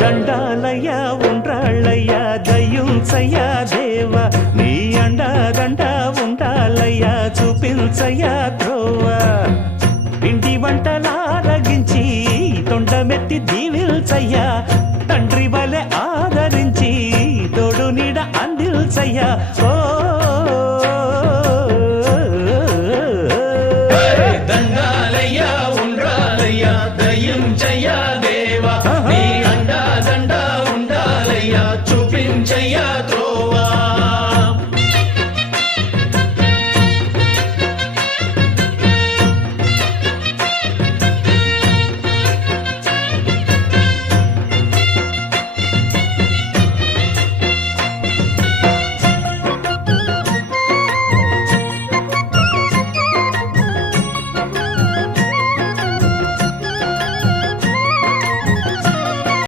దండాలయ్యా ఉండ్రాళ్ళయ్యా దయ్యుంచయ్యా దేవ నీ అండాదండ ఉండాలయ్యా చూపించయ్యా త్రోవ పిండి వంటలారగించి తొండమెత్తి దీవిల్చయ్యా